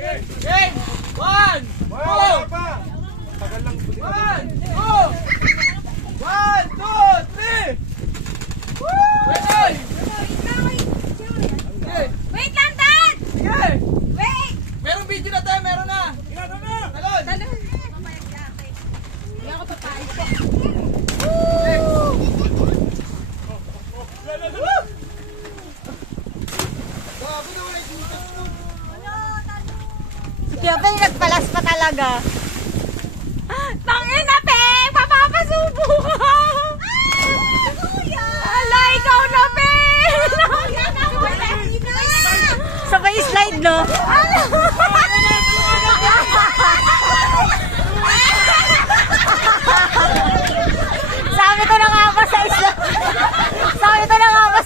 Game! 1, 2! 1, 2, 3! Wait! Wait lang, Dad! Sige! Wait! Merong video na tayo, meron na! Talon! Talon! Hindi ako papayag ko. Si Piope nagpalas pa talaga. Tangina, Pe! Papapasubo ka! Ala, ikaw na, Pe! Sabay slide, no? Sabi ko na nga ba sa isla? Sabi ko na nga ba